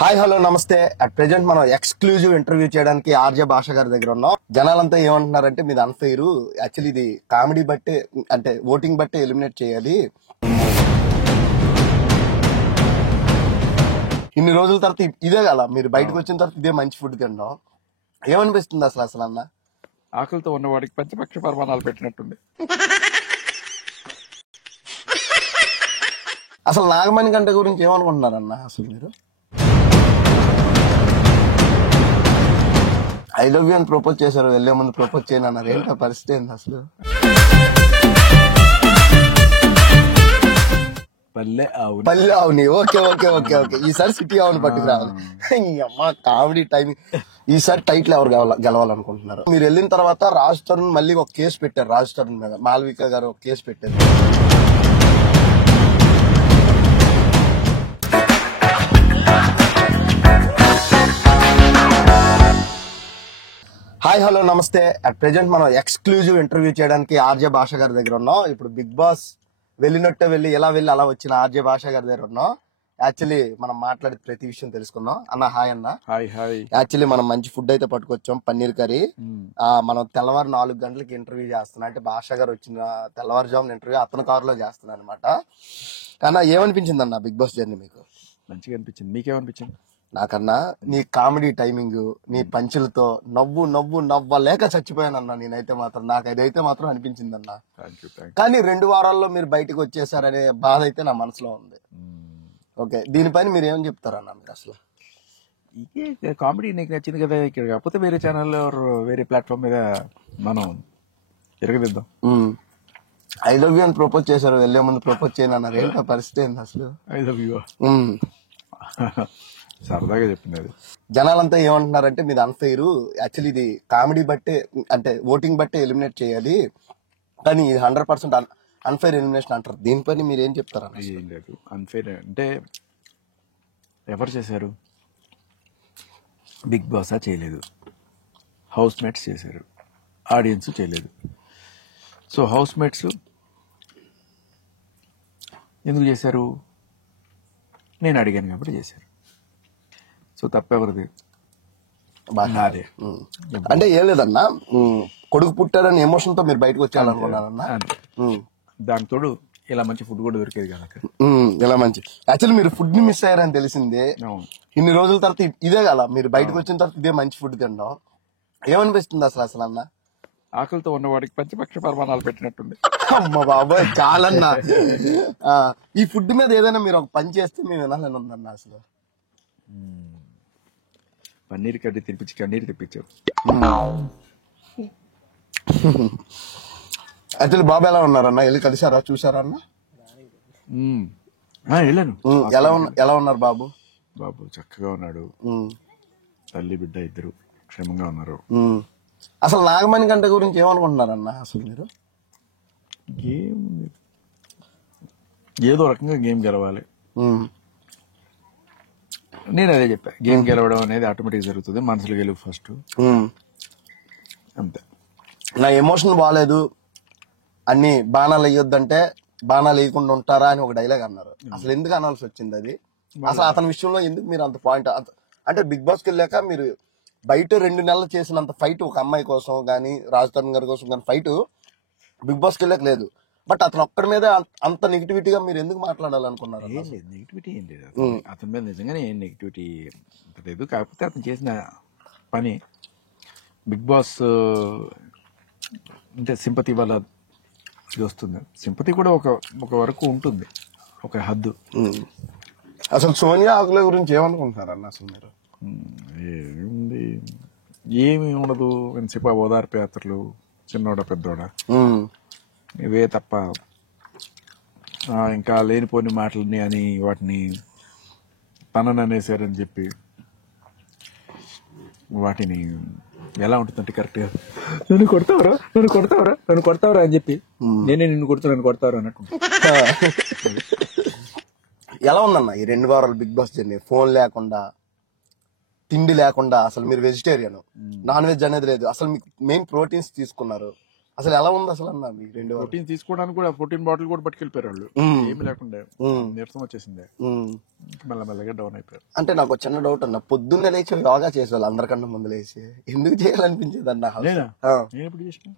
Hi hello నమస్తే. At present మనం exclusive interview చేయడానికి ఆర్జే భాష గారి దగ్గర ఉన్నాం. జనాలంతా ఏమంటున్నారంటే మీది అన్ఫెయిర్, యాక్చువల్లీ ఇది కామెడీ బట్టి అంటే ఓటింగ్ బట్టి ఎలిమినేట్ చేయాలి. ఇన్ని రోజుల తర్వాత ఇదే కదా మీరు బయటకు వచ్చిన తర్వాత ఇదే మంచి ఫుడ్ తినడం ఏమనిపిస్తుంది అసలు అసలు అన్న? ఆకలితో ఉన్నవాడికి పంచపక్ష పరమాణాలు పెట్టినట్టుంది. అసలు నాగమణి గంట గురించి ఏమనుకుంటున్నారన్న అసలు మీరు? ఐ లవ్ యూ అని ప్రపోజ్ చేశారు, వెళ్లే ముందు ప్రపోజ్ చేయను అన్నారు. ఏంటో పరిస్థితి ఏంది అసలు? పల్లె ఆవుని ఓకే ఓకే ఓకే ఓకే ఈసారి సిటీ ఆవుని పట్టుకురావాలి. అమ్మ కామెడీ టైమింగ్. ఈసారి టైటిల్ ఎవరు గెలవాలనుకుంటున్నారు? మీరు వెళ్ళిన తర్వాత రాజ్ తరుణ్ మళ్ళీ ఒక కేసు పెట్టారు, రాజ్ తరుణ్ మీద మాల్విక గారు ఒక కేసు పెట్టారు. హాయ్ హలో నమస్తే. అట్ ప్రెజెంట్ మనం ఎక్స్క్లూజివ్ ఇంటర్వ్యూ చేయడానికి ఆర్జే భాష గారి దగ్గర ఉన్నాం. ఇప్పుడు బిగ్ బాస్ వెళ్ళినట్టే వెళ్ళి అలా వచ్చిన ఆర్జే భాష గారి దగ్గర ఉన్నాం. యాక్చువల్లీ మనం మాట్లాడే ప్రతి విషయం తెలుసుకుందాం. అన్న హాయ్ అన్న. Hi hi. యాక్చువల్లీ మనం మంచి ఫుడ్ అయితే పట్టుకొచ్చాం, పన్నీర్ కర్రీ. మనం తెల్లవారు 4 గంటలకి ఇంటర్వ్యూ చేస్తున్నాం. అంటే భాష గారు వచ్చిన తెల్లవారుజామున ఇంటర్వ్యూ అతని కారులో చేస్తున్నాం అనమాట. కానీ ఏమనిపించింది అన్న బిగ్ బాస్ జర్నీ మీకు? మంచిగా అనిపించింది. మీకేమనిపించింది? నాకన్నా నీ కామెడీ టైమింగ్, నీ పంచులతో నవ్వలేక చచ్చిపోయానన్నా నేనైతే మాత్రం. నాకు అదైతే మాత్రం అనిపించింది అన్న. కానీ 2 వారాల్లో మీరు బయటకు వచ్చేసారనే బాధ అయితే నా మనసులో ఉంది. ఓకే, దీనిపైన మీరు ఏమని చెప్తారన్నా మీరు అసలు? ఇదే కామెడీ నీకు నచ్చింది కదా, ఇక్కడ కాకపోతే వేరే ఛానల్లో వేరే ప్లాట్ఫామ్ మీద మనం ఎరగదిద్దాం. ఐ లవ్ యూ అని ప్రపోజ్ చేశారు, వెళ్లే ముందు ప్రపోజ్ చేయను అన్నారు. ఏంటో పరిస్థితి ఏంది అసలు? ఐ లవ్ యూ సరదాగా చెప్పింది అది. జనాలంతా ఏమంటున్నారంటే మీది అన్ఫెయిర్, యాక్చువల్లీ ఇది కామెడీ బట్టి అంటే ఓటింగ్ బట్టి ఎలిమినేట్ చేయాలి, కానీ 100% అన్ఫెయిర్ ఎలిమినేషన్ అంటారు. దీనిపైన మీరు ఏం చెప్తారా? ఏం లేదు, అన్ఫెయిర్ అంటే ఎవరు చేశారు? బిగ్ బాస్ చేయలేదు, హౌస్ మేట్స్ చేశారు, ఆడియన్స్ చేయలేదు. సో హౌస్ మేట్స్ ఎందుకు చేశారు? నేను అడిగాను కాబట్టి చేశారు. సో తప్పెవరిది? నాదే. అంటే ఏం లేదన్నా, కొడుకు పుట్టాడని ఎమోషన్ తో మీరు బయటకు వచ్చారనుకున్నారన్నా. దానితోడు ఇలా మంచి ఫుడ్ కూడా దొరికేది కదా. ఇలా మంచి యాక్చువల్లీ మీరు ఫుడ్ ని మిస్ అయ్యారని తెలిసిందే. ఇన్ని రోజుల తర్వాత ఇదే కదా మీరు బయటకు వచ్చిన తర్వాత ఇదే మంచి ఫుడ్ తినడం ఏమనిపిస్తుంది అసలు అసలు అన్న? ఆకలితో ఉన్నవాడికి పంచపక్ష పరమాణాలు పెట్టినట్టుంది. అమ్మ బాబాయ్ చాలన్నా. ఈ ఫుడ్ మీద ఏదైనా మీరు ఒక పని చేస్తే మేము వినాలని ఉందన్న అసలు. పన్నీర్ కర్రీ తినిపించి కన్నీరు తెప్పించారు. యాక్చువల్లీ బాబు ఎలా ఉన్నారన్న? వెళ్ళి కలిసారా, చూసారా అన్న? వెళ్ళాను. ఎలా ఉన్నారు బాబు? బాబు చక్కగా ఉన్నాడు, తల్లి బిడ్డ ఇద్దరు క్షేమంగా ఉన్నారు. అసలు నాగమణి గంట గురించి ఏమనుకుంటున్నారన్న అసలు మీరు? గేమ్ ఏదో రకంగా గేమ్ గెలవాలి. నేను అదే చెప్పా, గేమ్ గెలవడం అనేది ఆటోమేటిక్ జరుగుతుంది, మనసులో గెలుపు ఫస్ట్, అంతే. నా ఎమోషన్ బాగాలేదు, అన్ని బాణాలు వేయొద్దంటే బాణాలు వేయకుండా ఉంటారా అని ఒక డైలాగ్ అన్నారు. అసలు ఎందుకు అనాల్సి వచ్చింది అది? అసలు అతని విషయంలో ఎందుకు మీరు అంత పాయింట్? అంటే బిగ్ బాస్ కి వెళ్ళాక మీరు బయట 2 నెలలు చేసినంత ఫైట్ ఒక అమ్మాయి కోసం గానీ రాజ్ తరుణ్ గారి కోసం కానీ ఫైట్ బిగ్ బాస్ కి వెళ్ళాక లేదు. బట్ అతను ఒక్కడి మీద అంత నెగిటివిటీగా మీరు ఎందుకు మాట్లాడాలనుకున్నారు? నెగిటివిటీ ఏం లేదు అతని మీద, నిజంగానే ఏం నెగిటివిటీ లేదు. కాకపోతే అతను చేసిన పని బిగ్ బాస్ అంటే సింపతి వల్ల ఇది వస్తుంది. సింపతి కూడా ఒక వరకు ఉంటుంది, ఒక హద్దు. అసలు సోనియా ఆకుల గురించి ఏమనుకుంటున్నారన్న అసలు మీరు? ఏముంది, ఏమి ఉండదు. ఎంతసేపు ఓదార్పు యాత్రలు, చిన్నోడ పెద్దోడ ఇవే తప్ప ఇంకా లేనిపోని మాటలని అని వాటిని తనని అనేసారని చెప్పి వాటిని ఎలా ఉంటుందంటే కరెక్ట్ గా నన్ను కొడతావరా అని చెప్పి నేనే నిన్ను కొడతావరా అన్నట్టు. ఎలా ఉందన్న ఈ 2 వారాలు బిగ్ బాస్ జర్నీ? ఫోన్ లేకుండా, తిండి లేకుండా, అసలు మీరు వెజిటేరియన్, నాన్ వెజ్ అనేది లేదు, అసలు మీకు మెయిన్ ప్రోటీన్స్ తీసుకున్నారు, అసలు ఎలా ఉంది అసలు అన్న మీ 2 వారాలు? ప్రోటీన్ తీసుకోవడానికి కూడా 14 బాటిల్ కూడా పట్టుకెళ్ళిపోయారు వాళ్ళు, ఏమి లేకుండా. నీరసం వచ్చేసింది, మెల్లమెల్లగా డౌన్ అయిపోయారు. అంటే నాకు ఒక చిన్న డౌట్ అన్న, పొద్దున్నే లేచి యోగా చేసేవాళ్ళు అందరికన్నా ముందు లేచి ఎందుకు చేయాలనిపించేది అన్న? నేను ఎప్పుడు చేసిన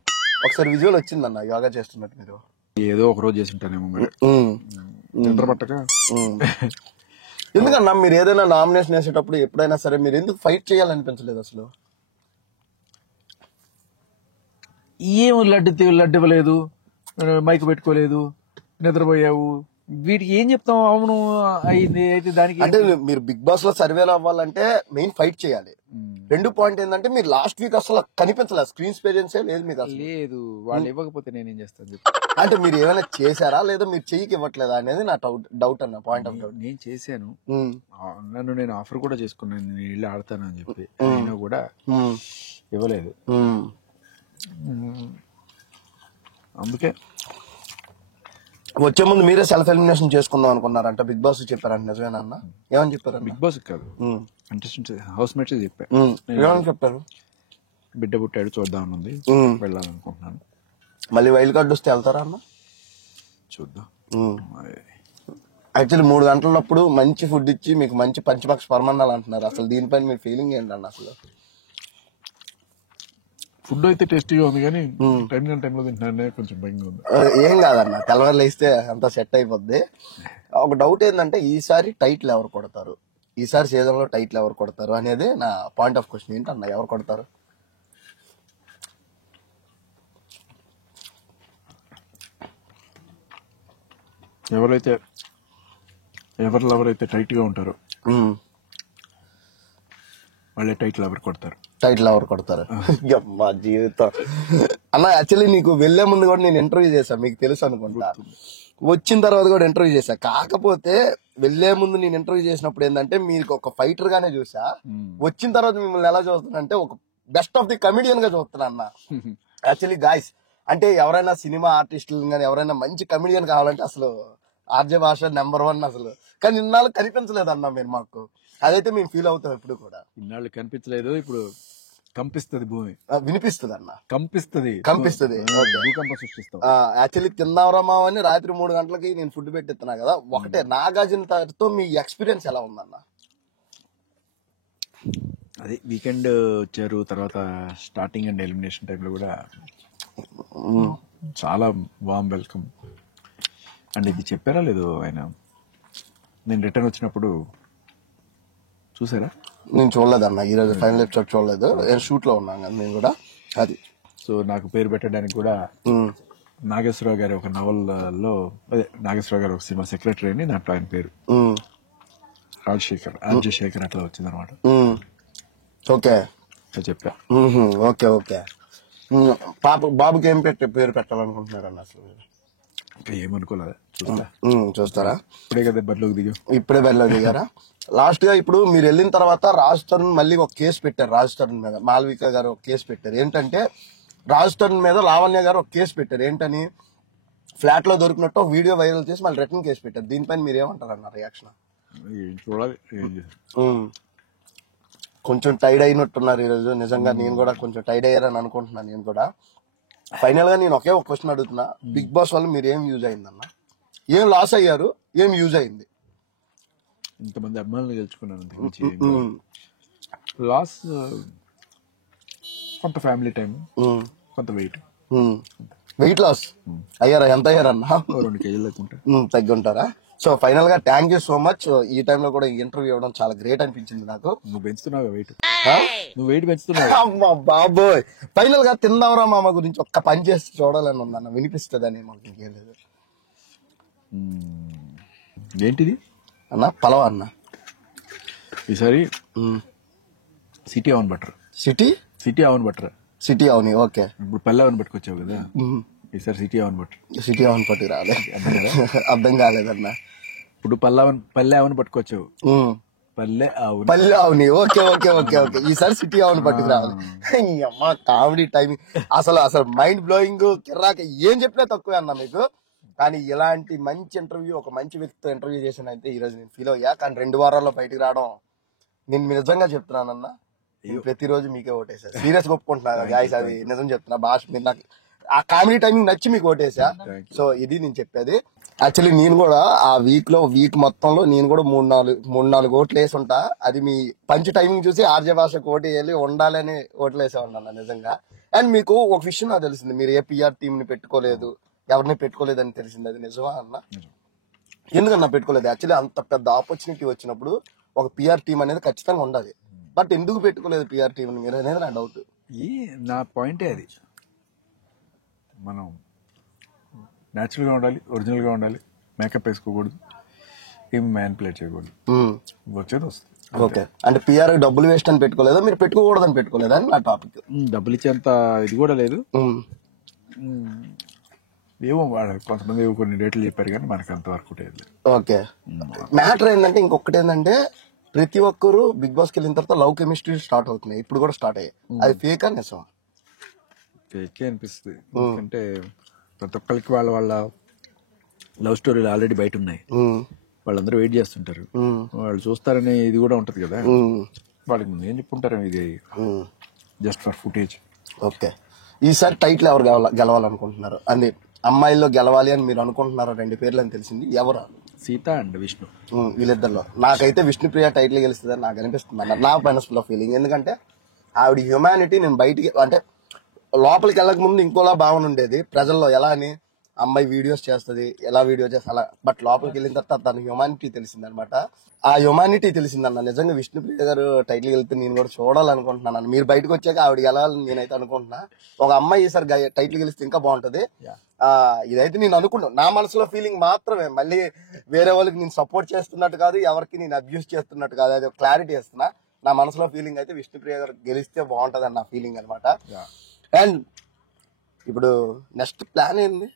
ఒకసారి విజువల్ వచ్చిందన్న యోగా చేస్తున్నట్టు మీరు. ఏదో ఒక రోజు చేసి ఉంటానేమో మరి, నిద్ర పట్టక. ఎందుకన్నా మీరు ఏదైనా నామినేషన్ వేసేటప్పుడు ఎప్పుడైనా సరే మీరు ఎందుకు ఫైట్ చేయాలనిపించలేదు అసలు? ఏం లడ్డు ఇవ్వలేదు, మైక్ పెట్టుకోలేదు, నిద్రపోయావు, వీటికి ఏం చెప్తాం? అవును అయింది అయితే దానికి. అంటే మీరు బిగ్ బాస్ లో సర్వేలు అవ్వాలంటే మెయిన్ ఫైట్ చేయాలి. 2 పాయింట్ ఏంటంటే మీరు లాస్ట్ వీక్ అసలు కనిపించలేదు, స్క్రీన్ స్పేరియన్స్ లేదు మీకు అసలు. లేదు, వాళ్ళు ఇవ్వకపోతే నేనేం చేస్తాను? అంటే మీరు ఏమైనా చేశారా లేదా మీరు చెయ్యికి ఇవ్వట్లేదా అనేది నా డౌట్ అన్న, పాయింట్ ఆఫ్ డౌట్. నేను చేశాను, నన్ను నేను ఆఫర్ కూడా చేసుకున్నాను, నేను వెళ్ళి ఆడతాను అని చెప్పి, అయినా కూడా ఇవ్వలేదు. అందుకే వచ్చే ముందు మీరే సెల్ఫ్ ఎలిమినేషన్ చేసుకుందాం అనుకున్నారంట, బిగ్ బాస్ చెప్పారంట, నిజమేనా? ఏమని చెప్పారు? బిగ్ బాస్ కాదు, కంటెస్టెంట్స్, హౌస్ మేట్స్ చెప్పా. ఏమని చెప్పారు? బిడ్డ పుట్టాడు చూద్దామని ఉంది, వెళ్ళాలనుకుంటున్నాను. మళ్ళీ వైల్డ్ కార్డ్ వస్తే వెళ్తారా అన్న? చూద్దాం. యాక్చువల్లీ 3 గంటలప్పుడు మంచి ఫుడ్ ఇచ్చి మీకు మంచి పంచపక్ష పరమన్నాలు అంటున్నారు, అసలు దీనిపైన మీ ఫీలింగ్ ఏంటన్న? అసలు ఫుడ్ అయితే టేస్టీగా ఉంది, కానీ టైంలో తింటున్నానే కొంచెం భయంగా ఉంది. ఏం కాదన్న, తెల్లవారులు వేస్తే అంతా సెట్ అయిపోద్ది. ఒక డౌట్ ఏంటంటే ఈసారి టైటిల్ ఎవరు కొడతారు, ఈసారి సీజన్ లో టైటిల్ ఎవరు కొడతారు అనేది నా పాయింట్ ఆఫ్ క్వశ్చన్. ఏంటన్న ఎవరు కొడతారు? ఎవరైతే టైట్ గా ఉంటారో వాళ్ళే టైటిల్ ఎవరు కొడతారు. టైటిల్ ఎవరు కొడతారు? మా జీవితం అన్న. యాక్చువల్లీ నీకు వెళ్లే ముందు కూడా నేను ఇంటర్వ్యూ చేశాను, మీకు తెలుసు అనుకుంటా. వచ్చిన తర్వాత కూడా ఇంటర్వ్యూ చేశా. కాకపోతే వెళ్లే ముందు నేను ఇంటర్వ్యూ చేసినప్పుడు ఏంటంటే మీకు ఒక ఫైటర్ గానే చూసా, వచ్చిన తర్వాత మిమ్మల్ని ఎలా చూస్తున్నా ఒక బెస్ట్ ఆఫ్ ది కమెడియన్ గా చూస్తున్నా అన్న. యాక్చువల్లీ గాయస్, అంటే ఎవరైనా సినిమా ఆర్టిస్టులు కానీ ఎవరైనా మంచి కమెడియన్ కావాలంటే అసలు ఆర్జే భాష నెంబర్ 1 అసలు. కానీ ఇన్నాళ్ళు కనిపించలేదు అన్న మీరు మాకు, అదైతే మేము ఫీల్ అవుతాం ఇప్పుడు కూడా. ఇన్నాళ్ళు కనిపించలేదు, ఇప్పుడు కంపిస్తుంది భూమి, వినిపిస్తుంది అన్న, కంపిస్తుంది. భూకంపం సృష్టిస్తాం. యాక్చువల్లీ తిందాంరా మావ అని రాత్రి 3 గంటలకి నేను ఫుడ్ పెట్టిస్తున్నా కదా. ఒకటే నాగార్జునతో మీ ఎక్స్పీరియన్స్ ఎలా ఉందన్న? అది వీకెండ్ వచ్చారు, తర్వాత స్టార్టింగ్ అండ్ ఎలిమినేషన్ టైంలో కూడా చాలా వామ్ వెల్కమ్. అండ్ ఇది చెప్పారా లేదు ఆయన, నేను రిటర్న్ వచ్చినప్పుడు చూసారా? నేను చూడలేదు అన్న, ఈ రోజు ఫైనల్ ఎపిసోడ్ చూడలేదు, నేను షూట్ లో ఉన్నాను కదా నేను కూడా. అది సో నాకు పేరు పెట్టడానికి కూడా నాగేశ్వరరావు గారి ఒక నవల్లో, అదే నాగేశ్వరరావు గారు ఒక సినిమా సెక్రటరీ అని, దాంట్లో ఆయన పేరు రాజశేఖర్ అట్లా వచ్చింది అనమాట. ఓకే చెప్పా. Okay okay. బాబుకి ఏం పేరు పెట్టాలనుకుంటున్నారు అన్న అసలు? ఇంకా ఏమనుకోలేదా? చూస్తారా? ఇప్పుడే కదా బరిలోకి దిగా. ఇప్పుడే బరిలోకి దిగారా? లాస్ట్ గా ఇప్పుడు మీరు వెళ్ళిన తర్వాత రాజ్ తరుణ్ మళ్ళీ ఒక కేసు పెట్టారు, రాజ్ తరుణ్ మీద మాల్విక గారు ఒక కేసు పెట్టారు. ఏంటంటే రాజ్ తరుణ్ మీద లావణ్య గారు ఒక కేసు పెట్టారు. ఏంటని, ఫ్లాట్ లో దొరికినట్టు ఒక వీడియో వైరల్ చేసి మళ్ళీ రిటర్న్ కేసు పెట్టారు. దీనిపైన మీరు ఏమంటారు అన్న రియాక్షన్? చూడాలి. కొంచెం టైడ్ అయినట్టున్నారు ఈరోజు. నిజంగా నేను కూడా కొంచెం టైడ్ అయ్యారని అనుకుంటున్నాను. నేను కూడా ఫైనల్ గా నేను ఒకే ఒక క్వశ్చన్ అడుగుతున్నా, బిగ్ బాస్ వల్ల మీరు ఏం యూజ్ అయిందన్న? ఏం లాస్ అయ్యారు, ఏం యూజ్ అయింది? ఇంతమంది అభిమానులు గెలుచుకున్నాను. లాస్ కొంత ఫ్యామిలీ టైం, కొంత వెయిట్ లాస్ అయ్యారా? ఎంత అయ్యారన్నా? 2 కేజీలు తగ్గి ఉంటారా? సో ఫైనల్ గా థ్యాంక్ యూ సో మచ్. ఈ టైంలో కూడా ఇంటర్వ్యూ ఇవ్వడం చాలా గ్రేట్ అనిపించింది నాకు. నువ్వు పెంచుతున్నావు వెయిట్, నువ్వు వెయిట్ పెంచుతున్నావు. అమ్మా బాబోయ్, ఫైనల్ గా తిందాంరా మామ గురించి ఒక్క పని చేసి చూడాలని ఉందన్న, వినిపిస్తుందని. మాకు ఇంకేం లేదు. ఏంటిది అన్న? పలవ అన్న. ఈసారి city oven butter. City oven butter. City అవని. ఓకే. ఇప్పుడు పల్లె అవన్ పట్టుకొచ్చావు కదా, ఈసారి సిటీ అవన్ బటర్. సిటీ అవన్ పట్టుకు రాలే, అర్థం కాలేదన్న. ఇప్పుడు పల్లె అవన్ పట్టుకొచ్చావు, పల్లె ఆవుని. Okay okay okay okay. ఈసారి సిటీ ఆవుని పట్టుకు రావాలి. అమ్మా కామెడీ టైమింగ్ అసలు మైండ్ బ్లోయింగ్, కిర్రాక. ఏం చెప్పినా తక్కువే అన్న మీకు. కానీ ఇలాంటి మంచి ఇంటర్వ్యూ, ఒక మంచి వ్యక్తితో ఇంటర్వ్యూ చేసిన అయితే ఈ రోజు నేను ఫీల్ అయ్యా. కానీ 2 వారాల్లో బయటకు రావడం, నేను నిజంగా చెప్తున్నానన్న, ప్రతిరోజు మీకే ఓటేసారు. సీరియస్ ఒప్పుకుంటున్నా గాయస్, అది నిజం చెప్తున్నా. భాష మీరు నాకు ఆ కామెడీ టైమింగ్ నచ్చి మీకు ఓటేసా. సో ఇది నేను చెప్పేది. యాక్చువల్లీ నేను కూడా ఆ వీక్ మొత్తంలో నేను కూడా మూడు నాలుగు ఓట్లు వేసి ఉంటా. అది మీ పంచ్ టైమింగ్ చూసి ఆర్జే భాషకు ఓటు వేయాలి ఉండాలని ఓట్లు వేసే ఉన్నాను నిజంగా. అండ్ మీకు ఒక విషయం నాకు తెలిసింది, మీరు ఏ పిఆర్ టీం ని పెట్టుకోలేదు, ఎవరిని పెట్టుకోలేదు అని తెలిసింది. అది నిజమా అన్న? ఎందుకన్నా పెట్టుకోలేదు? యాక్చువల్లీ అంత పెద్ద ఆపర్చునిటీ వచ్చినప్పుడు ఒక పిఆర్ టీం అనేది ఖచ్చితంగా ఉండాలి. బట్ ఎందుకు పెట్టుకోలేదు పిఆర్ టీం మీరు అనేది నా డౌట్. నా పాయింటే అది. మనం న్యాచురల్గా ఉండాలి, ఒరిజినల్గా ఉండాలి, మేకప్ వేసుకోకూడదు, ఏం మ్యానిపులేట్ చేయకూడదు, వచ్చేది వస్తుంది. ఓకే, అంటే పిఆర్ డబ్బులు వేస్ట్ అని పెట్టుకోలేదా, మీరు పెట్టుకోకూడదని పెట్టుకోలేదా అని నా టాపిక్. డబ్బులు ఇచ్చేంత ఇది కూడా లేదు. ఏమో కొంతమంది కొన్ని రేట్లు చెప్పారు కానీ మనకు అంత వర్క్ లేదు. ఓకే, మ్యాటర్ ఏంటంటే ఇంకొకటి ఏంటంటే ప్రతి ఒక్కరు బిగ్ బాస్కి వెళ్ళిన తర్వాత లవ్ కెమిస్ట్రీ స్టార్ట్ అవుతున్నాయి, ఇప్పుడు కూడా స్టార్ట్ అయ్యాయి. అది ఫేక్ అని నిజం? ఫేకే అనిపిస్తుంది. ఎందుకంటే ప్రతి ఒక్కరికి వాళ్ళ లవ్ స్టోరీలు ఆల్రెడీ బయట ఉన్నాయి. వాళ్ళందరూ వెయిట్ చేస్తుంటారు, వాళ్ళు చూస్తారనే ఇది కూడా ఉంటది కదా. వాళ్ళకి ముందు ఏం చెప్పుంటారు, ఇది జస్ట్ ఫర్ ఫుటేజ్. ఓకే, ఈసారి టైటిల్ ఎవరు గెలవాలనుకుంటున్నారు? అది అమ్మాయిల్లో గెలవాలి అని మీరు అనుకుంటున్నారు? 2 పేర్లు అని తెలిసింది, ఎవరు? సీత అండ్ విష్ణు. వీళ్ళిద్దరిలో నాకైతే విష్ణుప్రియ టైటిల్ గెలుస్తుందని నాకు అనిపిస్తుంది అన్న, నా పర్సనల్ ఫీలింగ్. ఎందుకంటే ఆవిడ హ్యూమానిటీ నేను బయటికి అంటే లోపలికి వెళ్ళక ముందు ఇంకోలా భావన ఉండేది ప్రజల్లో, ఎలా అని అమ్మాయి వీడియోస్ చేస్తుంది, ఎలా వీడియో చేస్తా అలా. బట్ లోపలికి వెళ్ళిన తర్వాత తన హ్యూమానిటీ తెలిసిందనమాట. ఆ హ్యూమానిటీ తెలిసిందన్న. నిజంగా విష్ణుప్రియ గారు టైటిల్ వెళ్తే నేను కూడా చూడాలనుకుంటున్నాను. మీరు బయటకు వచ్చాక ఆవిడ గెలవాలని నేనైతే అనుకుంటున్నా. ఒక అమ్మాయి ఈసారి టైటిల్ గెలిస్తే ఇంకా బాగుంటది. ఇదైతే నేను అనుకున్నాను, నా మనసులో ఫీలింగ్ మాత్రమే. మళ్ళీ వేరే వాళ్ళకి నేను సపోర్ట్ చేస్తున్నట్టు కాదు, ఎవరికి నేను అబ్యూస్ చేస్తున్నట్టు కాదు, అది క్లారిటీ ఇస్తున్నా. నా మనసులో ఫీలింగ్ అయితే విష్ణుప్రియ గారు గెలిస్తే బాగుంటది అన్న ఫీలింగ్ అనమాట. అండ్ ఇప్పుడు నెక్స్ట్ ప్లాన్ ఏంది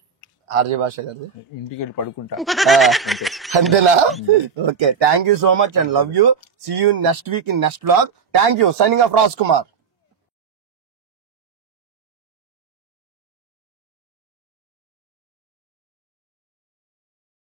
ఆర్జే భాష గారు? ఇంటికి వెళ్ళి పడుకుంటా, అంతేనా? Okay, thank you so much and love you. See you next week in next vlog. Thank you. Signing off Raj Kumar.